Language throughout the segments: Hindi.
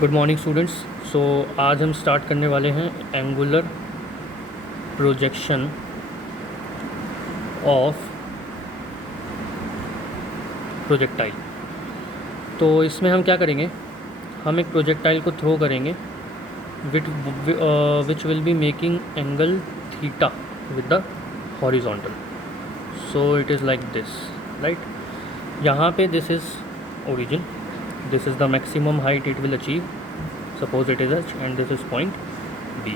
Good morning students. सो आज हम स्टार्ट करने वाले हैं एंगुलर प्रोजेक्शन ऑफ प्रोजेक्टाइल। तो इसमें हम क्या करेंगे, हम एक प्रोजेक्टाइल को थ्रो करेंगे which will be making angle theta with the horizontal. So it is like this, right. यहाँ पे this is origin, this is the maximum height it will achieve, suppose it is h and this is point b.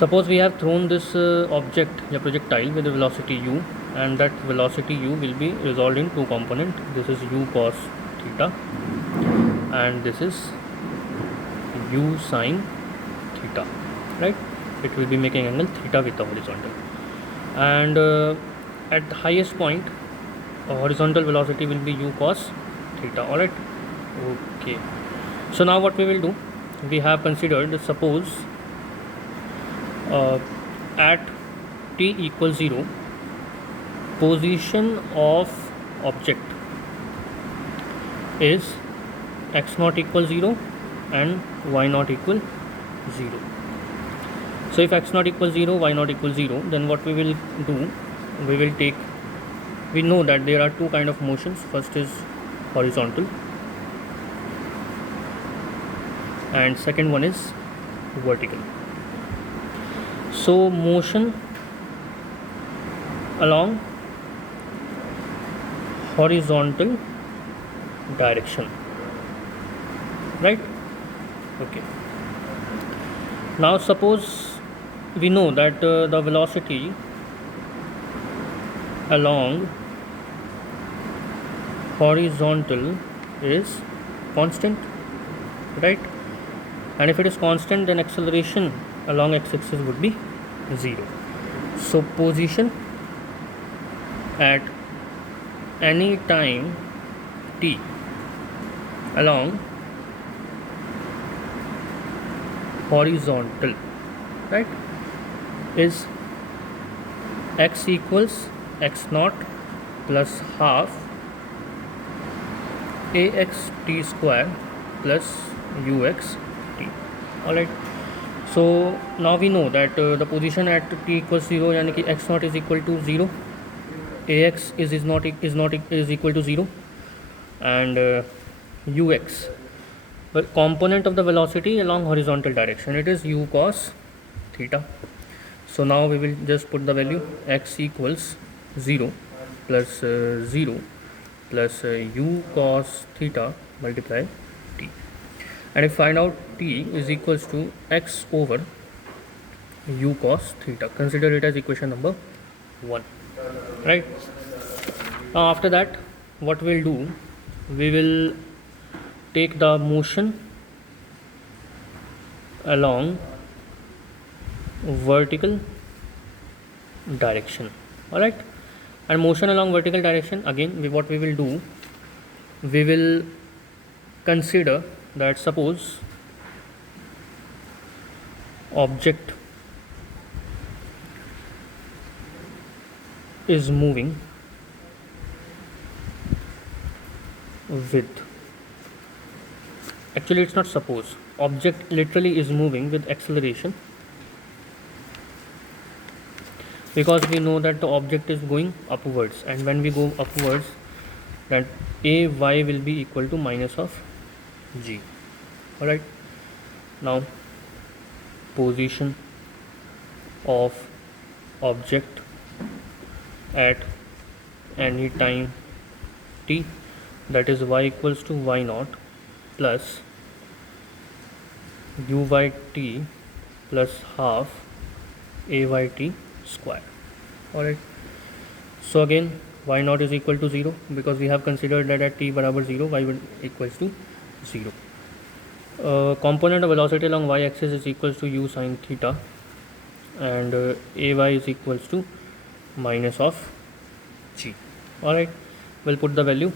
Suppose we have thrown this object या projectile with a velocity u, and that velocity u will be resolved in two component. This is u cos theta and this is u sin theta, right. It will be making angle theta with the horizontal, and at the highest point horizontal velocity will be u cos theta. All right, okay. So now what we will do, we have considered, suppose at t equals 0 position of object is x naught equal 0 and y naught equal 0. So if x naught equals 0, y naught equals 0, then what we will do, we will take, we know that there are two kind of motions. First is horizontal and second one is vertical. So motion along horizontal direction, right? Okay. Now suppose we know that the velocity along horizontal is constant, right? And if it is constant, then acceleration along x-axis would be 0. So position at any time t along horizontal, right, is x equals x naught plus half ax t square plus ux t. All right. So now we know that the position at t equals 0, यानी कि x naught is equal to 0, ax is equal to 0, and ux, but component of the velocity along horizontal direction, it is u cos theta. So now we will just put the value x equals 0 plus 0 plus u cos theta multiply t, and if find out t is equals to x over u cos theta. Consider it as equation number 1, right. Now after that what we'll do, we will take the motion along vertical direction. All right, and motion along vertical direction, again what we will do, we will consider that suppose object is moving with, actually it's not suppose, object literally is moving with acceleration, because we know that the object is going upwards, and when we go upwards, that ay will be equal to minus of g. All right. Now position of object at any time t, that is y equals to y naught plus uy t plus half ayt square. All right. So again y naught is equal to 0, because we have considered that at t barabar 0 y will equals to 0. Component of velocity along y axis is equals to u sin theta, and ay is equals to minus of g. All right, we'll put the value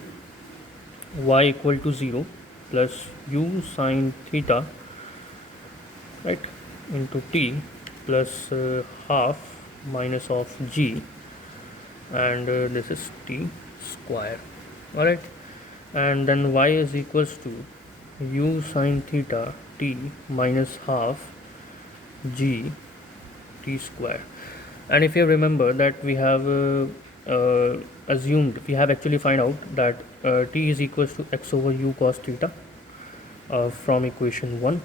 y equal to 0 plus u sin theta, right, into t plus half minus of g, and this is t square. All right, and then y is equals to u sin theta t minus half g t square. And if you remember that we have assumed, we have actually find out that t is equals to x over u cos theta from equation 1,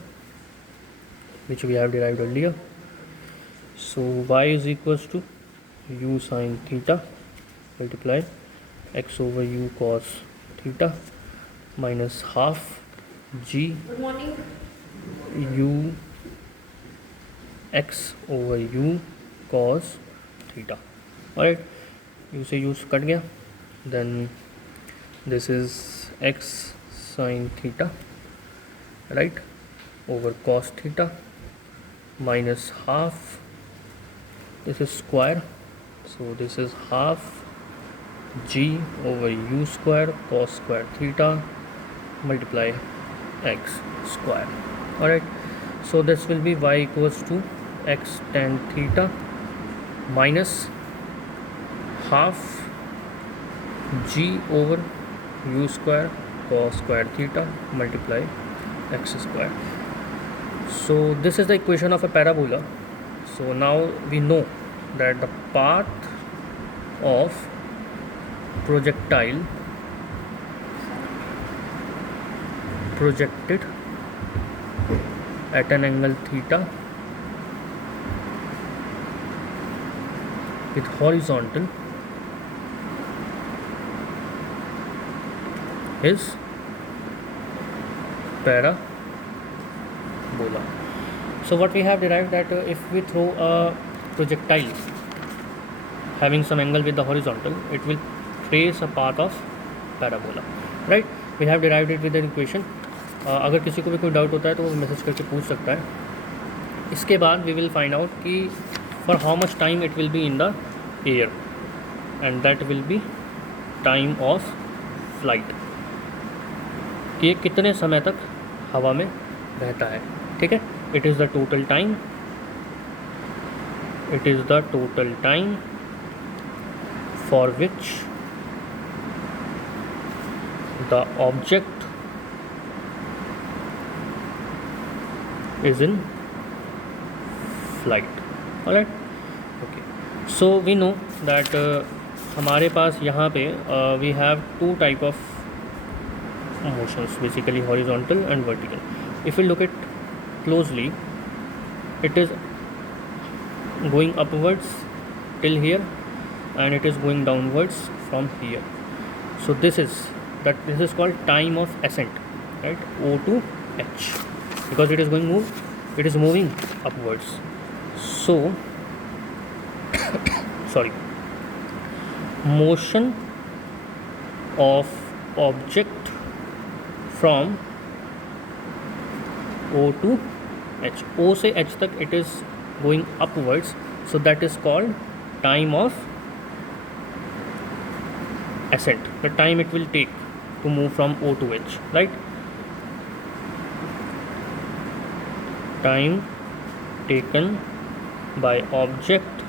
which we have derived earlier. So y is equals to u sin theta multiply x over u cos theta minus half g u x over u cos theta. Alright, u से u कट गया, then this is x sin theta, right, over cos theta minus half, this is square, so this is half g over u square cos square theta multiply x square. Alright, so this will be y equals to x tan theta minus half g over u square cos square theta multiply x square. So this is the equation of a parabola. So now we know that the path of projectile projected at an angle theta with horizontal is parabola. So what we have derived that if we throw a projectile having some angle with the horizontal, it will trace a path of parabola, right? We have derived it with an equation. अगर किसी को भी कोई डाउट होता है तो वो मैसेज करके पूछ सकता है. इसके बाद वी विल फाइंड आउट कि for how much time it will be in the air, and that will be time of flight, कि ये कितने समय तक हवा में रहता है. ठीक है, it is the total time, it is the total time for which the object is in flight. Alright, okay, so we know that हमारे पास यहाँ पे we have two type of motions, basically horizontal and vertical. If you look at closely, it is going upwards till here and it is going downwards from here. So this is called time of ascent, right? O to H, because it is moving upwards. So sorry, motion of object from O to H, O से H तक it is going upwards, so that is called time of ascent, the time it will take to move from O to H, right? Time taken by object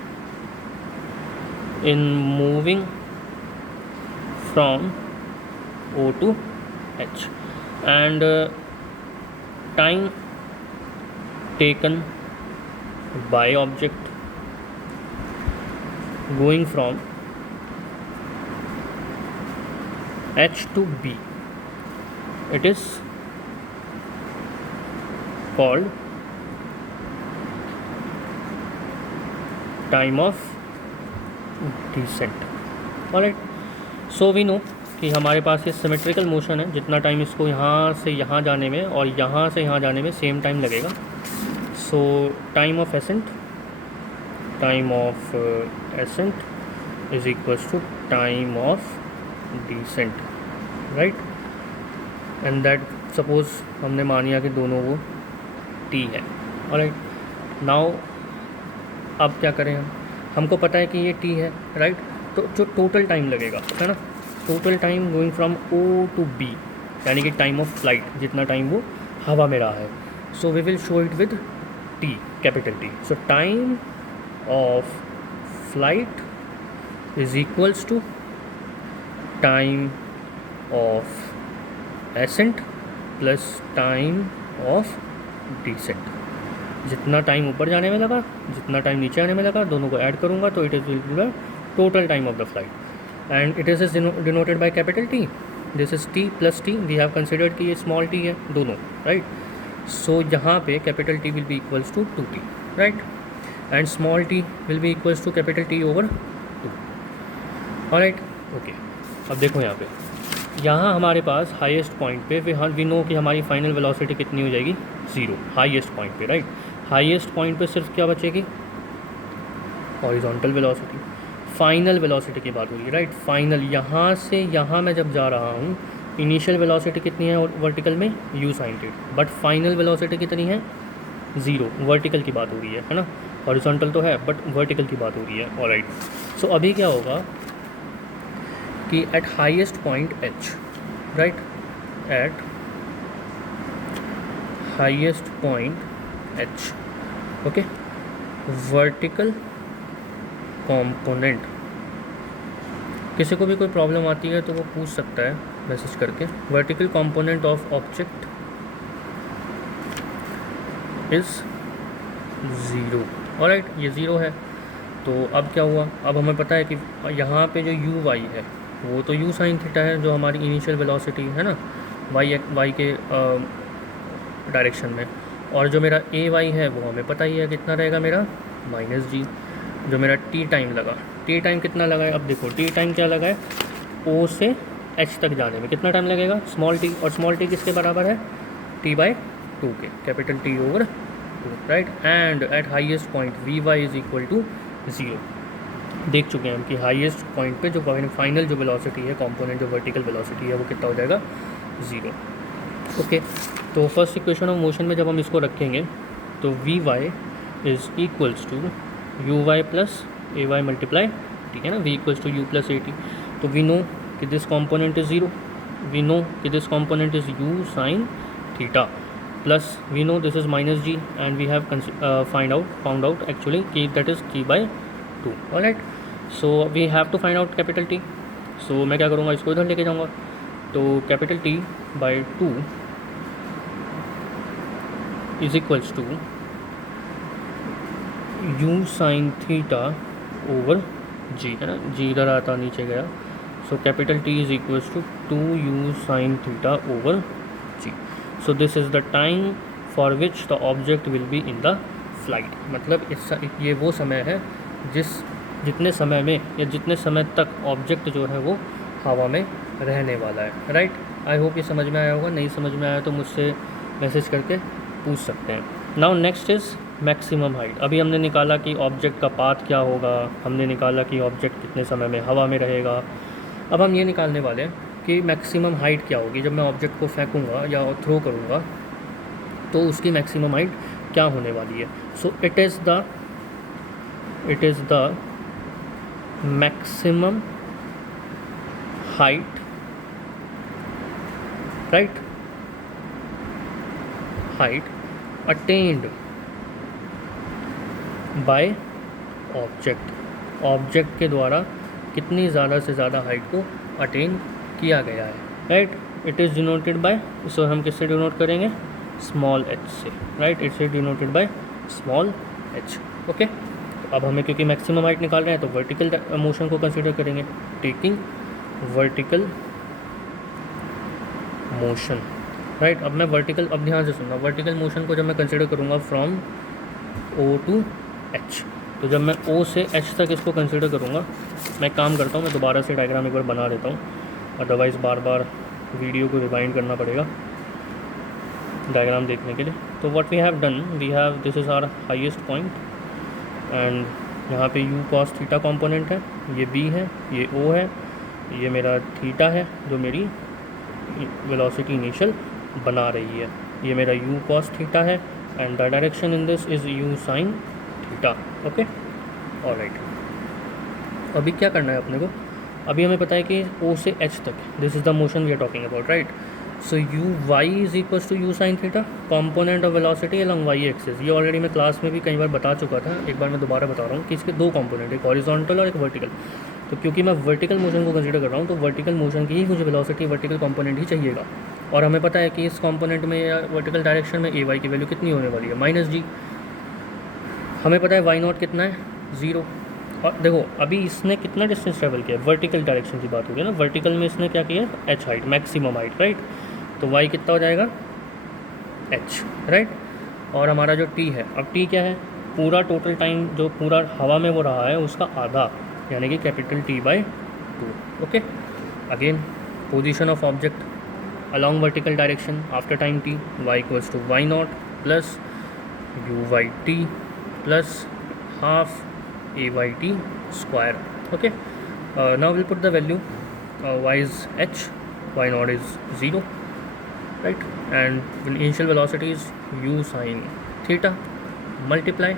in moving from O to H, and time taken by object going from H to B, it is called time of descent. Alright, so we know कि हमारे पास ये सिमेट्रिकल मोशन है, जितना टाइम इसको यहाँ से यहाँ जाने में और यहाँ से यहाँ जाने में सेम टाइम लगेगा. So time of ascent is equals to time of descent, right? And that suppose हमने मान लिया कि दोनों वो टी है. ऑलराइट, नाउ अब क्या करें हमको पता है कि ये टी है, राइट? तो जो टोटल टाइम लगेगा, है ना, total time going from O to B, यानी कि टाइम ऑफ फ्लाइट, जितना टाइम वो हवा में रहा है. So we will show it with T, capital T. So time of flight is equals to time of ascent plus time of descent. जितना टाइम ऊपर जाने में लगा, जितना टाइम नीचे आने में लगा, दोनों को ऐड करूँगा तो it is the total time of the flight and it is denoted by capital T. This is T plus T, we have considered कि ये स्मॉल टी है दोनों, राइट। सो यहाँ पे capital T will be equals to 2t, right, and small t will be equals to capital T over 2, alright, okay. अब देखो यहाँ हमारे पास हाईएस्ट पॉइंट पे वी नो कि हमारी फाइनल वेलोसिटी कितनी हो जाएगी, 0, हाईएस्ट पॉइंट पे, राइट। हाईएस्ट पॉइंट पे सिर्फ क्या बचेगी, हॉरिजॉन्टल वेलोसिटी। फाइनल वेलोसिटी की बात हो रही है, राइट। फाइनल यहाँ से यहाँ मैं जब जा रहा हूँ, इनिशियल वेलोसिटी कितनी है वर्टिकल में, u sin θ, but final velocity कितनी है, 0, वर्टिकल की बात हो रही है ना। हॉरिजॉन्टल तो है बट वर्टिकल की बात हो रही है, ऑलराइट। सो अभी क्या होगा कि eight highest point h, right, eight highest point h, okay, vertical component, किसी को भी कोई प्रॉब्लम आती है तो वो पूछ सकता है मैसेज करके। Vertical component of object is 0, alright, ये 0 है। तो अब क्या हुआ, अब हमें पता है कि यहाँ पे जो u y है वो तो u sin θ है, जो हमारी इनिशियल वेलोसिटी है ना, y के डायरेक्शन में, और जो मेरा ए वाई है वो हमें पता ही है कितना रहेगा मेरा, -g। जो मेरा टी टाइम लगा, टी टाइम कितना लगा है, अब देखो टी टाइम क्या लगा है, ओ से एच तक जाने में कितना टाइम लगेगा, स्मॉल टी, और स्मॉल टी किसके बराबर है, t/2 के, capital T over 2, right. And at highest point v y is equal to 0। देख चुके हैं हम कि हाईएस्ट पॉइंट पे जो फाइनल जो वेलोसिटी है, कंपोनेंट जो वर्टिकल वेलोसिटी है, वो कितना हो जाएगा, 0, ओके। तो फर्स्ट इक्वेशन ऑफ मोशन में जब हम इसको रखेंगे तो v y is equals to u y plus a y multiply, ठीक है ना, v equals to u plus a t. तो वी नो कि this component is 0, we know कि this component is u sine theta, plus we know this is -g and we have found out actually कि that is t/2, alright. So we have to find out capital T. सो मैं क्या करूँगा, इसको इधर लेके जाऊँगा, तो capital t/2 is equals to u sin theta over g, है ना, g इधर आता नीचे गया। So capital T is equals to 2u sin theta over g। So this is the time for which the object will be in the flight. मतलब ये वो समय है जितने समय में या जितने समय तक ऑब्जेक्ट जो है वो हवा में रहने वाला है, राइट। आई होप ये समझ में आया होगा, नहीं समझ में आया तो मुझसे मैसेज करके पूछ सकते हैं। Now next is maximum height. अभी हमने निकाला कि ऑब्जेक्ट का पाथ क्या होगा, हमने निकाला कि ऑब्जेक्ट कितने समय में हवा में रहेगा। अब हम ये निकालने वाले हैं कि मैक्सिमम हाइट क्या होगी जब मैं ऑब्जेक्ट को फेंकूँगा या थ्रो करूँगा, तो उसकी मैक्सिमम हाइट क्या होने वाली है। So it is the maximum height, right, height attend by object के द्वारा कितनी ज़्यादा से ज़्यादा हाइट को अटेन किया गया है, right. It is denoted by, so हम किससे डिनोट करेंगे, स्मॉल h से, right. It is denoted by small h, okay. अब हमें क्योंकि मैक्सिमम हाइट निकाल रहे हैं तो वर्टिकल मोशन को कंसिडर करेंगे, टेकिंग वर्टिकल मोशन, राइट। अब मैं वर्टिकल, अब ध्यान से सुनना, वर्टिकल मोशन को जब मैं कंसिडर करूँगा फ्रॉम O टू H, तो जब मैं O से H तक इसको कंसिडर करूँगा, मैं काम करता हूँ, मैं दोबारा से डायग्राम एक बार बना देता हूँ, अदरवाइज़ बार बार वीडियो को रिवाइंड करना पड़ेगा डायग्राम देखने के लिए। तो what we have done, we have, this is our highest point and यहाँ पे u cos थीटा कंपोनेंट है, ये b है, ये o है, ये मेरा थीटा है जो मेरी वेलोसिटी इनिशियल बना रही है, ये मेरा u cos थीटा है and the direction in this is u sin theta, okay, alright. अभी क्या करना है अपने को, अभी हमें पता है कि o से h तक, this is the motion we are talking about, right. So u y is equals to u sine theta, component of velocity along y axis. ये ऑलरेडी मैं क्लास में भी कई बार बता चुका था, एक बार मैं दोबारा बता रहा हूँ कि इसके दो कॉम्पोनेंट, एक हॉरिजॉन्टल और एक वर्टिकल। तो क्योंकि मैं वर्टिकल मोशन को कंसीडर कर रहा हूँ तो वर्टिकल मोशन की ही मुझे वेलोसिटी वर्टिकल कॉम्पोनेंट ही चाहिएगा, और हमें पता है कि इस कंपोनेंट में या वर्टिकल डायरेक्शन में ए वाई की वैल्यू कितनी होने वाली है, माइनस जी। हमें पता है वाई नॉट कितना है, 0। और देखो अभी इसने कितना डिस्टेंस ट्रेवल किया है, वर्टिकल डायरेक्शन की बात हो रही है ना, वर्टिकल में इसने क्या किया है, H height, maximum height, right. तो वाई कितना हो जाएगा, एच, राइट। और हमारा जो टी है, अब टी क्या है, पूरा टोटल टाइम जो पूरा हवा में वो रहा है उसका आधा, यानी कि capital T by 2। Okay, again position of object along vertical direction after time t, y equals to y naught plus u y t plus half a y t square. Okay, now we'll put the value, y is h, y naught is 0, right, and initial velocity is u sine theta multiply,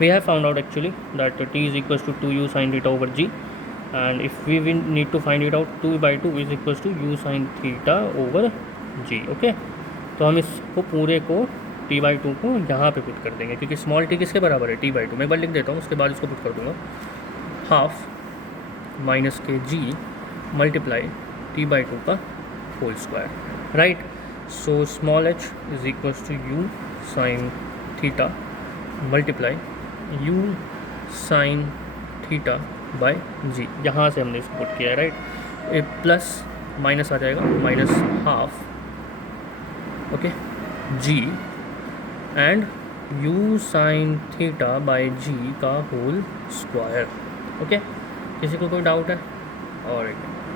we have found out actually that t is equals to 2u sine theta over g, and if we will need to find it out, 2 by 2 is equals to u sin theta over g. Okay, तो हम इसको पूरे को t बाई 2 को यहाँ पे पुट कर देंगे, क्योंकि स्मॉल t किसके बराबर है, t बाई 2। मैं एक बार लिख देता हूँ, उसके बाद इसको पुट कर दूँगा, हाफ माइनस के g मल्टीप्लाई t बाई 2 का whole square, right. So small h is equals to u sine theta multiply u sine theta by g. यहाँ से हमने इसको पुट किया है, राइट। ए प्लस माइनस आ जाएगा, minus half, okay, g and u sine theta by g का होल स्क्वायर। ओके, किसी को कोई डाउट है? और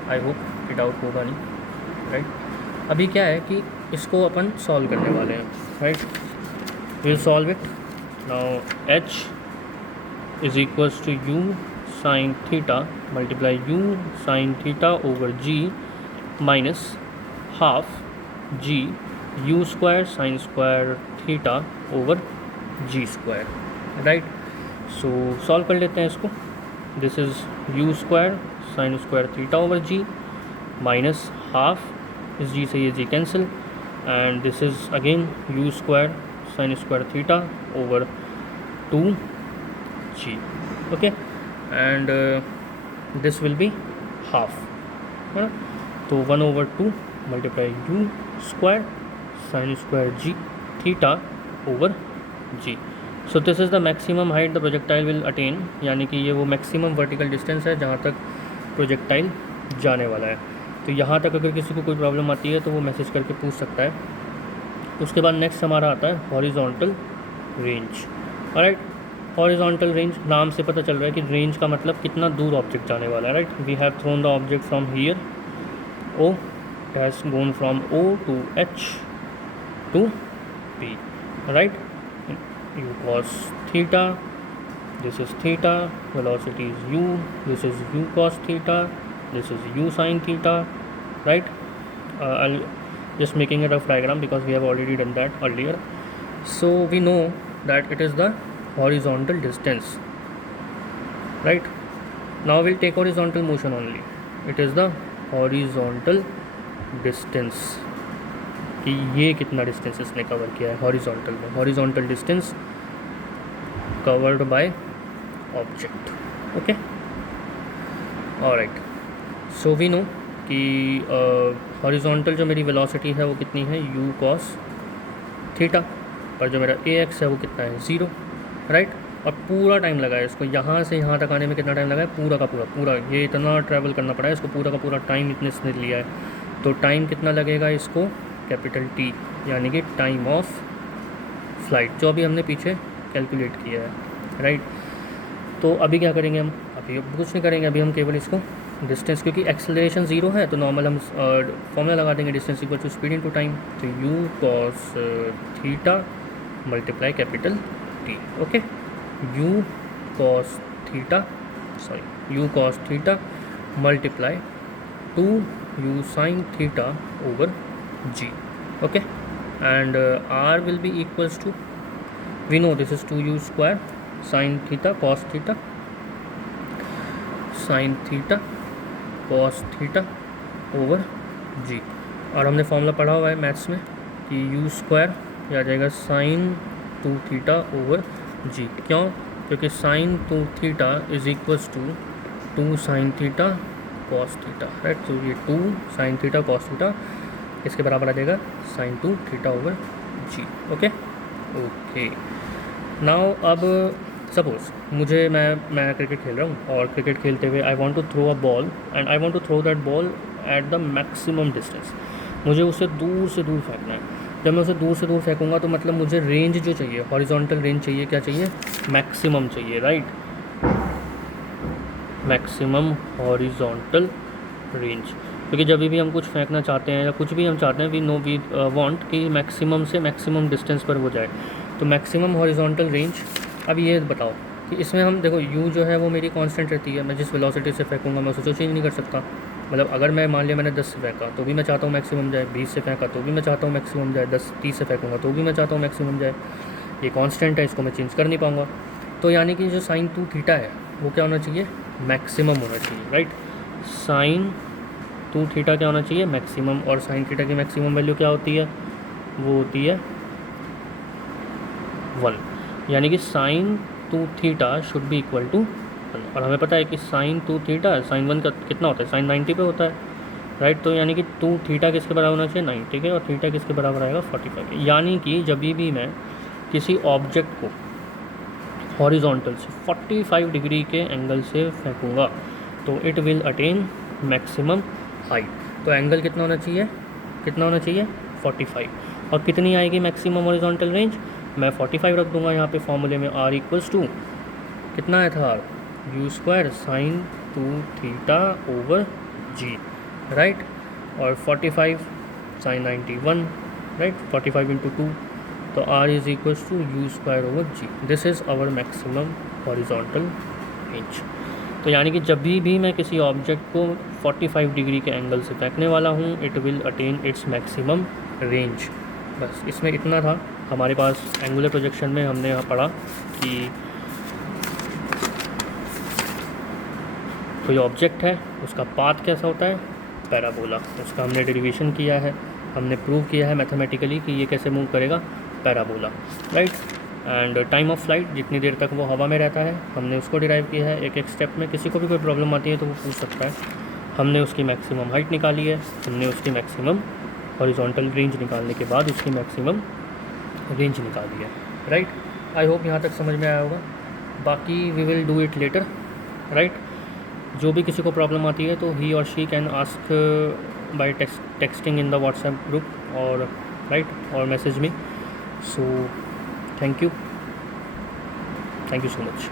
आई होप कि डाउट होगा नहीं, राइट। अभी क्या है कि इसको अपन सॉल्व करने वाले हैं, right. Will solve it now. H is equals to u sine theta multiply u sine theta over g minus half g u square sine square theta over g square, right. So solve कर लेते हैं इसको। This is u square sine square theta over g minus half, इस जी से ये g cancel, and this is again u square sine square theta over 2g. Okay, and this will be half, तो 1/2 multiply u square sin square g theta over g. So this is the maximum height the projectile will attain, यानी कि ये वो maximum vertical distance है जहाँ तक प्रोजेक्टाइल जाने वाला है। तो यहाँ तक अगर किसी को कोई प्रॉब्लम आती है तो वो मैसेज करके पूछ सकता है। उसके बाद नेक्स्ट हमारा आता है horizontal range, right. Horizontal range नाम से पता चल रहा है कि रेंज का मतलब कितना दूर ऑब्जेक्ट जाने वाला है, right. We have thrown the object from here O, it has gone from O to H to P, right. u cos theta, this is theta, velocity is u, this is u cos theta, this is u sin theta, right. I'll just making a rough diagram because we have already done that earlier. So we know that it is the horizontal distance, right. Now we'll take horizontal motion only. It is the horizontal distance, कि ये कितना डिस्टेंस इसने कवर किया है हॉरिजॉन्टल में। Horizontal distance covered by object, okay, alright. So we know कि हॉरिजॉन्टल जो मेरी वेलोसिटी है वो कितनी है, u cos थीटा, पर जो मेरा ax है वो कितना है, 0, राइट। और पूरा टाइम लगा है इसको यहाँ से यहाँ तक आने में, कितना टाइम लगा है, पूरा का पूरा ये इतना ट्रैवल करना पड़ा है इसको, पूरा का पूरा टाइम इतने इसने लिया है। तो टाइम कितना लगेगा इसको, कैपिटल टी, यानी कि टाइम ऑफ फ्लाइट, जो अभी हमने पीछे कैलकुलेट किया है, राइट। तो अभी क्या करेंगे हम, अभी कुछ नहीं करेंगे, अभी हम केवल इसको डिस्टेंस, क्योंकि एक्सेलरेशन 0 है तो नॉर्मल हम फॉर्मूला लगा देंगे, distance equal to speed into time. तो u cos theta multiply capital T, okay. u cos theta multiply 2u sin theta over g, okay, and r will be equals to, we know this is 2u square sin theta cos theta cos theta over g। और हमने फॉर्मूला पढ़ा हुआ है मैथ्स में कि u स्क्वायर ये आ जाएगा sin 2 थीटा ओवर g। क्यों? क्योंकि sin 2 theta is equals to 2 sin theta cos theta, right. तो ये 2 sin थीटा cos थीटा किसके बराबर आ जाएगा, sine 2 theta over g. Okay okay. Now अब सपोज मुझे मैं क्रिकेट खेल रहा हूँ और क्रिकेट खेलते हुए I want to throw a ball and I want to throw that ball at the maximum distance. मुझे उसे दूर से दूर फेंकना है। जब मैं उसे दूर से दूर फेंकूंगा तो मतलब मुझे रेंज जो चाहिए, हॉरिजॉन्टल रेंज चाहिए, क्या चाहिए, मैक्सिमम चाहिए, राइट, मैक्सिमम हॉरिजॉन्टल रेंज। क्योंकि जब भी हम कुछ फेंकना चाहते हैं या कुछ भी हम चाहते हैं, वी वांट कि मैक्सिमम से मैक्सिमम डिस्टेंस पर वो जाए, तो मैक्सिमम हॉरिजॉन्टल रेंज। अब ये बताओ कि इसमें हम देखो u जो है वो मेरी कांस्टेंट रहती है, मैं जिस वेलोसिटी से फेंकूंगा मैं उसे चेंज नहीं कर सकता। मतलब अगर मैं मान लिया मैंने 10 से फेंका तो भी मैं चाहता हूँ मैक्सिमम जाए, 20 से फेंका तो भी मैं चाहता हूँ मैक्सिमम जाए, 30 से फेंकूंगा तो भी मैं चाहता हूँ मैक्सिमम जाए। ये कांस्टेंट है, इसको मैं चेंज कर नहीं पाऊँगा। तो यानी कि जो साइन 2 थीटा है वो क्या होना चाहिए, मैक्सिमम होना चाहिए, राइट। साइन 2 थीटा क्या होना चाहिए, मैक्सिमम। और साइन थीटा की मैक्सिमम वैल्यू क्या होती है, वो होती है 1। यानी कि sine 2 theta should be equal to 1। और हमें पता है कि साइन 2 थीटा साइन 1 का कितना होता है, साइन 90 पे होता है, राइट। तो यानी कि 2 थीटा किसके बराबर होना चाहिए, 90 के, और थीटा किसके बराबर आएगा, 45 के। यानी कि जब भी मैं किसी ऑब्जेक्ट को हॉरिजॉन्टल से 45 डिग्री के एंगल से फेंकूँगा तो it will attain maximum height. तो एंगल कितना होना चाहिए, कितना होना चाहिए, 45। और कितनी आएगी मैक्सिमम हॉरिजॉन्टल रेंज, मैं 45 रख दूंगा यहाँ पे फॉर्मूले में। r इक्वल्स टू कितना आया था, u square sine 2 theta over g, right. और 45 साइन 91, राइट, 45 इंटू 2, तो r is equals to u square over g. This is our maximum horizontal range. तो यानी कि जब भी मैं किसी ऑब्जेक्ट को 45 डिग्री के एंगल से फेंकने वाला हूँ, it will attain its maximum range. बस इसमें इतना था। हमारे पास एंगुलर प्रोजेक्शन में हमने यहाँ पढ़ा कि कोई ऑब्जेक्ट है, उसका पाथ कैसा होता है, पैराबोला। उसका हमने डेरिवेशन किया है, हमने प्रूव किया है मैथमेटिकली कि ये कैसे मूव करेगा, parabola, right. And time of flight, जितनी देर तक वो हवा में रहता है, हमने उसको डिराइव किया है एक एक स्टेप में। किसी को भी कोई प्रॉब्लम आती है तो वो पूछ सकता है। हमने उसकी मैक्सिमम हाइट निकाली है, हमने उसकी मैक्सिमम हॉरिजॉन्टल रेंज निकालने के बाद उसकी मैक्सिमम रेंज निकाली है, राइट। आई होप यहाँ तक समझ में आया होगा। बाकी we will do it later, right. जो भी किसी को प्रॉब्लम आती है तो ही और she can ask by texting in the WhatsApp group और राइट और message me. So thank you so much.